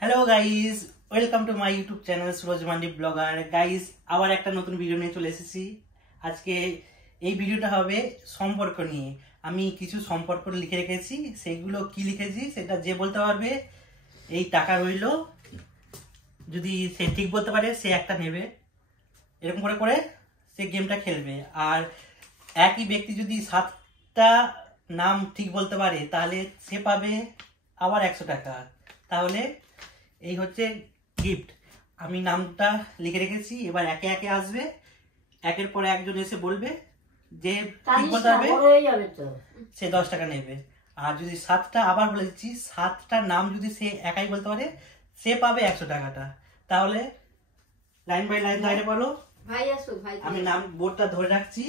Hello guys, welcome to my YouTube channel Suraj mandi blogger. Guys, আবার একটা নতুন ভিডিও নিয়ে চলে এসেছি। আজকে এই ভিডিওটা হবে সম্পর্ক নিয়ে। আমি কিছু সম্পর্ক লিখে রেখেছি, সেইগুলো কি লিখেছি সেটা যে বলতে পারবে এই টাকা রইলো, যদি সে ঠিক বলতে পারে সে একটা নেবে। এরকম করে করে সে গেমটা খেলবে। আর একই ব্যক্তি যদি 7টা নাম ঠিক বলতে পারে তাহলে সে পাবে আবার 100 টাকা। তাহলে এই হচ্ছে গিফট। আমি নামটা লিখে রেখেছি, এবার একে একে আসবে, একের পরে একজন এসে বলবে যে ঠিক বলতে পারবে সে 10 টাকা নেবে। আর যদি 7টা, আবার বলে দিচ্ছি, 7টা নাম যদি সে একাই বলতে পারে সে পাবে 100 টাকাটা। তাহলে লাইন বাই লাইন দাঁড়িয়ে বলো। ভাই আসো, ভাই আমি নাম বোর্ডটা ধরে রাখছি।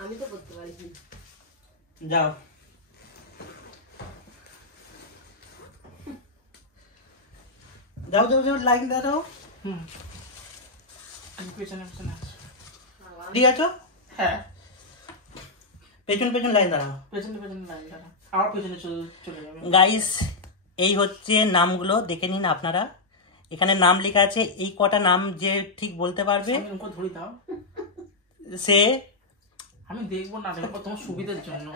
আমি তো করতে পারি। যাও, যাও যাও যাও, লাইন দাঁড়াও। পেছনে পেছনে ঠিক আছে? হ্যাঁ, পেছন পেছন লাইন দাঁড়াও। পেছনে পেছনে লাইন দ্বারা আবার পেছনে চলে যাবে। গাইস, এই হচ্ছে নামগুলো, দেখে নিন আপনারা। এখানে নাম লেখা আছে, এই কটা নাম যে ঠিক বলতে পারবে ধরি দাও, সে। আমি দেখবো না, দেখবো তোমার সুবিধার জন্য।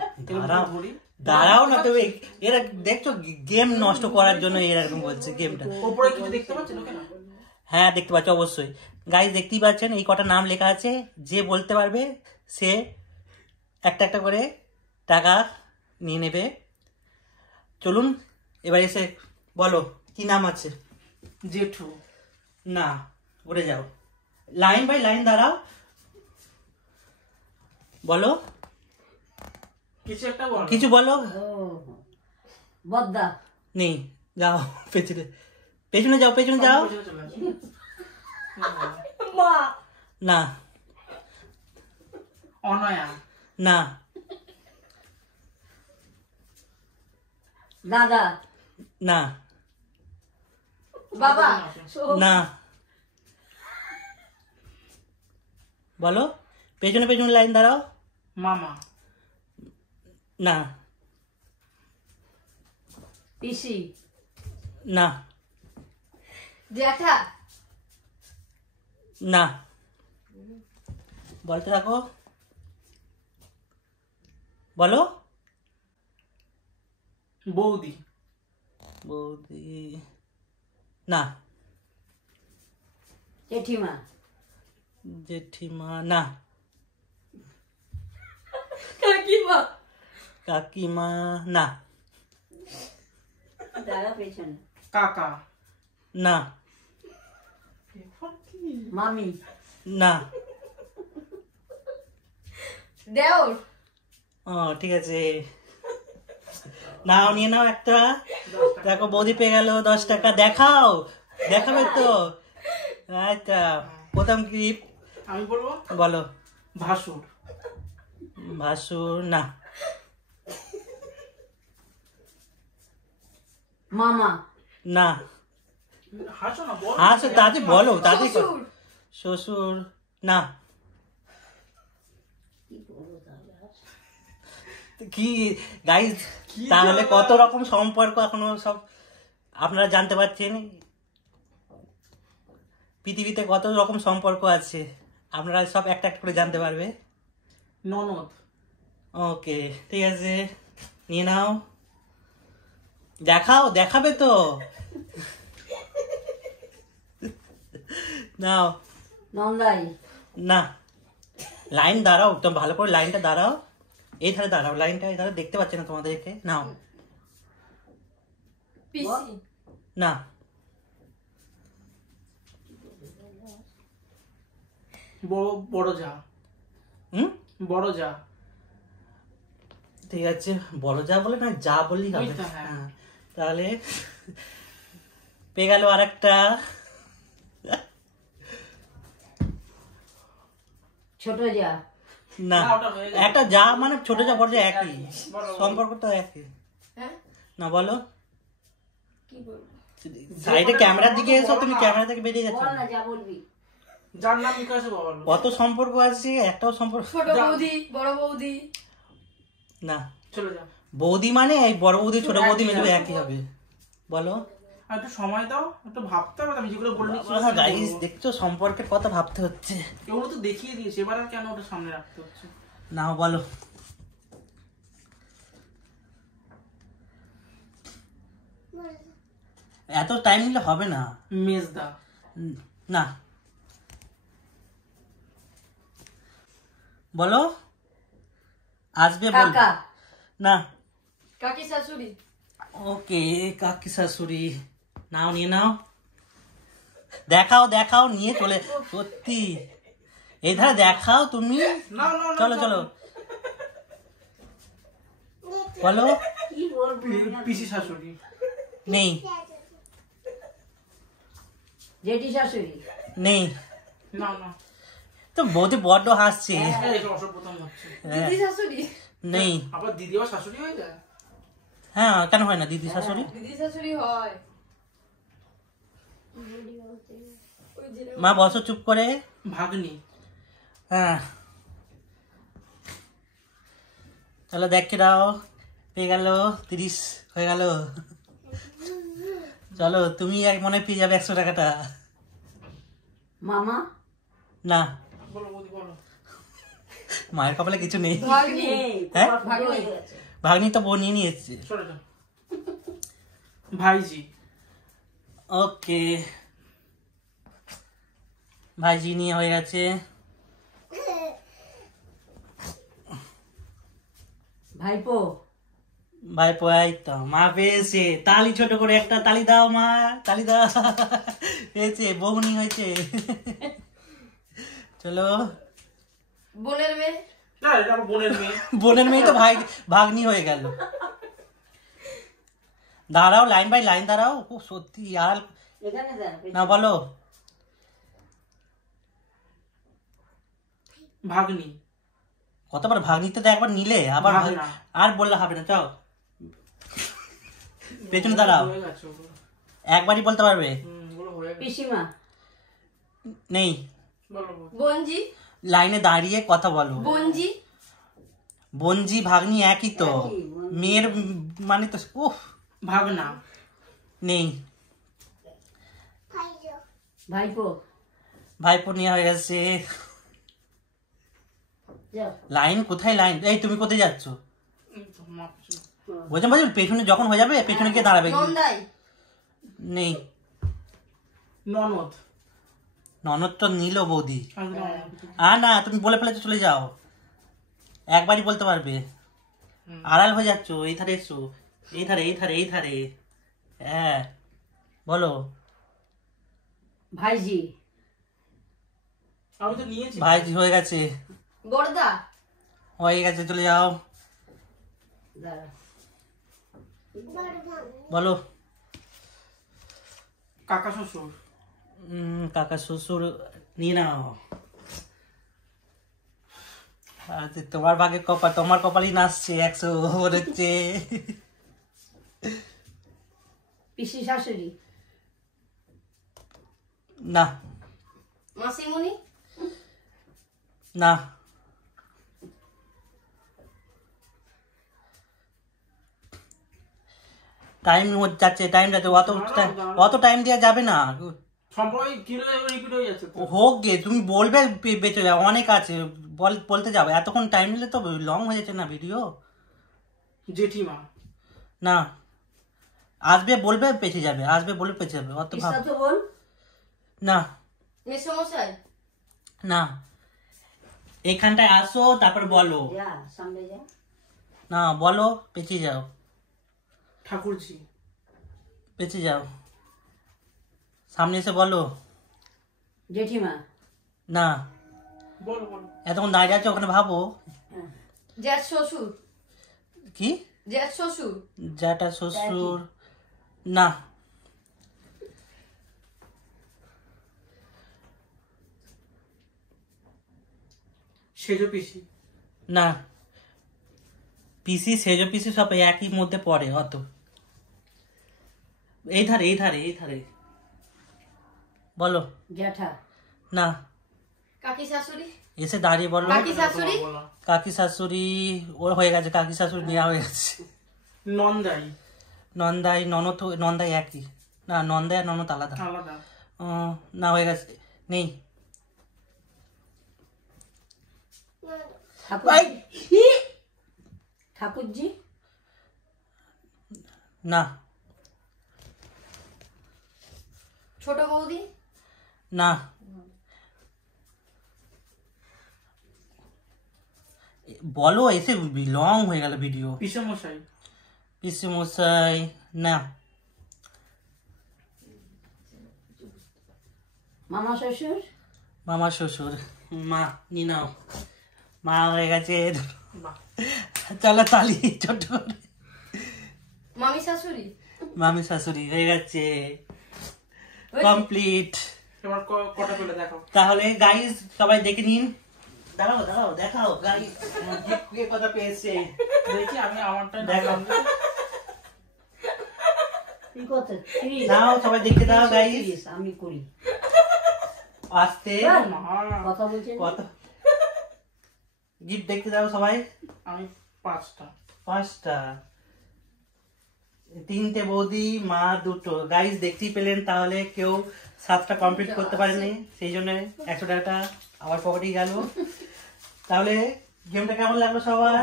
দাঁড়াও না তুমি, এরা দেখছো গেম নষ্ট করার জন্য এরকম বলছে গেমটা। উপরে কিছু দেখতে পাচ্ছেন কেন? হ্যাঁ, দেখতে পাচ্ছ অবশ্যই। গাইস, দেখতেই পাচ্ছেন এই কটা নাম লেখা আছে, যে বলতে পারবে সে একটা একটা করে টাকা নিয়ে নেবে। চলুন এবার এসে বলো কি নাম আছে। জেঠু। না, ঘুরে যাও, লাইন বাই লাইন দাঁড়াও, বলো কিছু একটা বলো, কিছু বলো। বদ্দা নেই, যাও পেছনে, পেছনে যাও, পেছনে যাও। পেছনে চলে আসো। মা না অনয়া। না দাদা না বাবা না, বলো পেছনে পেছনে লাইন দাঁড়াও। মামা। না পিসি না জ্যাঠা না, বলতে থাকো, বলো। বৌদি। বৌদি না, জেঠিমা জেঠিমা না, কাকিমা কাকিমা না, দাদা পেছনে কাকা। না মামি না। দেওর ও ঠিক আছে, নাও নিয়ে নাও একটা। দেখো বৌদি পেয়ে গেল 10 টাকা। দেখাও, দেখাবে তো। আচ্ছা, প্রথম গিফট আমি বলবো বলো। ভাসুর। ভাসুর না, মামা না। হাসো না, বলো। আচ্ছা তাতে বলো, তাতে শ্বশুর শ্বশুর না। কি গাইস, তাহলে কত রকম সম্পর্ক এখনো সব আপনারা জানতে পারছেন। পৃথিবীতে কত রকম সম্পর্ক আছে আপনারা সব একটা একটা করে জানতে পারবে। ননদ। ওকে, ঠিক আছে, নিয়ে নাও। দেখাও, দেখাবে তো। নাও। নন্দাই না, লাইন দাঁড়াও, তো ভালো করে লাইনটা দাঁড়াও, এই ধারে দাঁড়াও, লাইনটা এই ধারে, দেখতে পাচ্ছি না তোমাদেরকে। নাও। পিসি না, বড় যা। হুম, বড় যা। ঠিক আছে, বলো যা বলে না, যা বললি হবে। ওই তো, হ্যাঁ। হ্যাঁ, তাহলে পেয়ে গেল আর একটা। ছোট যা না, না, ওটা হয়ে গেছে। একটা যা মানে ছোট যা বড় যা একই, বলো, বলো। সম্পর্ক তো একই। হ্যাঁ না, বলো। কি বলবো সাইডে ক্যামেরার দিকে এসো, তুমি ক্যামেরা থেকে বেরিয়ে যাচ্ছ। বল না যা বলবি যার নাম কি আছে বলো। কত সম্পর্ক আছে, একটাও সম্পর্ক ছোট বৌদি বড় বৌদি না। চলে যা। বৌদি মানে এই বড় বৌদি ছোট বৌদি মেজে একই হবে। বলো, আর একটু সময় দাও, একটু ভাবতে হবে। আমি যেগুলো বললি গাইস দেখছো সম্পর্কের কথা ভাবতে হচ্ছে। এগুলো তো দেখিয়ে দিয়েছে, এবার আর কেন ওটা সামনে রাখতে হচ্ছে? নাও বলো। এত টাইম নিলে হবে না। মেজদা। না, বলো। আসবে বল। কাকা না, কাকি শাশুড়ি ওকে কাকি শাশুড়ি। নাও নিয়ে নাও, দেখাও দেখাও নিয়ে চলে। সত্যি এই ধারে দেখাও তুমি। না না না, চলো চলো বলো। কি বলবো পিসি শাশুড়ি। নেই জেঠি শাশুড়ি নেই। না না, তো বৌদি বড্ড হাসছে। এই তো অসভ্যতম হচ্ছে। হ্যাঁ, শাশুড়ি নেই। আবার দিদি আবার শাশুড়ি হয়ে যায়? হ্যাঁ, কেন হয় না দিদি শাশুড়ি? দিদি শাশুড়ি হয়। মা বসো চুপ করে। ভাগ্নি। হ্যাঁ, চলো দেখে দাও। পেয়ে গেল 30 হয়ে গেল। চলো তুমি এক মনে পেয়ে যাবে 100 টাকাটা। মামা না, বলো বৌদি বলো। মায়ের কপালে কিছু নেই। ভাগ্নি হ্যাঁ? ভাগ্নি ভাগ্নি তো বউ নিয়ে নিয়েছে। সরে যাও। ভাইজি। ওকে, ভাইজি নিয়ে হয়ে গেছে। ভাইপো ভাইপো এই তো মা পেয়েছে। তালি ছোট করে একটা তালি দাও মা, তালি দাও। পেয়েছে, বউনি হয়েছে। চলো, বোনের মেয়ে না, এটা আমার বোনের মেয়ে। বোনের মেয়ে তো ভাগ্নি হয়ে গেল। দাঁড়াও, লাইন বাই লাইন দাঁড়াও। ও সত্যি আর এখানে দেন না, বলো। ভাগ্নি। কতবার ভাগ্নিতে তো একবার নিলে আবার ভাগনা। আর বললে হবে না। চাও পেছনে দাঁড়াও, হয়ে গেছে ওগুলো। একবারই বলতে পারবে। ওগুলো হয়ে গেছে। পিসিমা নেই, বলো বৌদি। বঞ্জি লাইনে দাঁড়িয়ে কথা বলো। বঞ্জি বঞ্জি ভাগ্নি একই তো। একই, বঞ্জি। মেয়ের মানে তো উফ। ভাগনা। নেই, ভাইপো ভাইপো নিয়ে হয়ে গেছে। যাও লাইন কোথায় লাইন? এই তুমি কোথায় যাচ্ছ? তো মাপছো। বলছেন বলছেন পেছনে যখন হয়ে যাবে পেছনে গিয়ে দাঁড়াবে। নন্দাই নেই, ননদ। ননদ তো নিল বৌদি। আর ননদ। আর না, তুমি বলে ফেলেছো, চলে যাও। একবারই বলতে পারবে। হুম। আড়াল হয়ে যাচ্ছ। এই ধারে এসো, এই ধারে এই ধারে এই ধারে। হ্যাঁ বলো। ভাইজি আমি তো নিয়েছি। ভাইজি হয়ে গেছে, বড়দা হয়ে গেছে, চলে যাও। দাঁড়া বলো। কাকা শ্বশুর। কাকা শ্বশুর নিয়ে নাও। আচ্ছা, তোমার ভাগে কপাল, তোমার কপালই নাচছে 100 হচ্ছে। পিসি শাশুড়ি না মাসিমণি না, টাইম যাচ্ছে, টাইম যাচ্ছে। অত টাইম দেওয়া যাবে না। সম্পর্ক কিলো রিপিট হয়ে যাচ্ছে তো। হোক গে, তুমি বলবে বেঁচে যাও, অনেক আছে বলতে যাবো। এতক্ষণ টাইম নিলে তো লং হয়ে যাচ্ছে না ভিডিও। জেঠিমা। না, আসবে বলবে পেছে যাবে, আসবে বলবে পেছে যাবে। অত ভাব পিসা তো বোন না। মেসমশাই না, এখানটায় আসো তারপর বলো। যা সামনে যা না বলো, পেছিয়ে যাও, ঠাকুরজি। পেছিয়ে যাও, সামনে এসে বলো। জেঠিমা না, বলো বলো। এতক্ষণ দাঁড়িয়ে আছে, ওখানে ভাবো। জ্যাঠ শ্বশুর কি? জ্যাঠ শ্বশুর জ্যাঠা শ্বশুর না। সেজ পিসি। না, পিসি সেজ পিসি সব একই মধ্যে পড়ে। অত এই ধারে এই ধারে এই ধারে বলো। জ্যাঠা না, কাকি শাশুড়ি এসে দাঁড়িয়ে বলো। কাকি শাশুড়ি বলো। কাকি শাশুড়ি ওর হয়ে গেছে, কাকি শাশুড়ি নেওয়া হয়ে গেছে। নন্দাই। নন্দাই ননদ নন্দাই একই না, নন্দাই আর ননদ আলাদা। আলাদা। না হয়ে গেছে, নেই। ঠাকুরজি না ছোট বৌদি না, বলো, এসে লং হয়ে গেল ভিডিও। পিসেমশাই। পিসেমশাই না। মামা শ্বশুর মামা শ্বশুর মা নিনাও মা হয়ে গেছে। বাহ। চলো তালি ছোট করে। মামি শাশুড়ি মামি শাশুড়ি হয়ে গেছে, কমপ্লিট। এবার কটা পেলে দেখো। তাহলে গাইস সবাই দেখে নিন। দাঁড়াও দাঁড়াও, দেখাও গাইস কে কথা পেয়েছে। দেখি আমি আমারটা দেখো। তুই কত দাও সবাই দেখতে দাও গাইস। আমি করি আস্তে কথা বলছেন কত গিফট দেখতে দাও সবাই। আমি 5টা। 5টা, 3টে বৌদি, মা 2টো। গাইস দেখতেই পেলেন, তাহলে কেউ 7টা কমপ্লিট করতে পারেনি, সেই জন্য 100 টাকাটা আমার পকেটেই গেল। তাহলে গেমটা কেমন লাগলো সবার?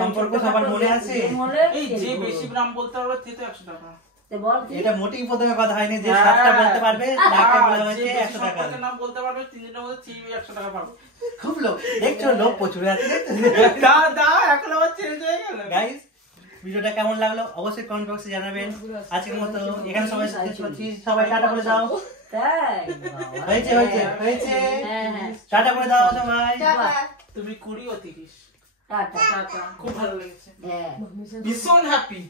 সম্পর্ক সবার মনে আছে? এই যে বেশি নাম বলতে পারবে সে তো 100 টাকা। এটা মোটেই প্রথমে কথা হয়নি যে 7টা বলতে পারবে, তাকে বলা হয়েছে 100 টাকা। নাম বলতে পারবে 3 দিনের মধ্যে 100 টাকা পাবো। খুব লোক দেখছো, লোক প্রচুর আছে। দাও এখন আবার চেঞ্জ হয়ে গেল। গাইস ভিডিওটা কেমন লাগলো অবশ্যই কমেন্ট বক্সে জানাবেন। আজকের মতো এখানে সবাই শেষ করছি, সবাই টাটা বলে দাও। হয়েছে হয়েছে হয়েছে, টাটা বলে দাও সবাই। তুমি 20 ও 30। টাটা টাটা, খুব ভালো লেগেছে, হ্যাঁ ভীষণ হ্যাপি।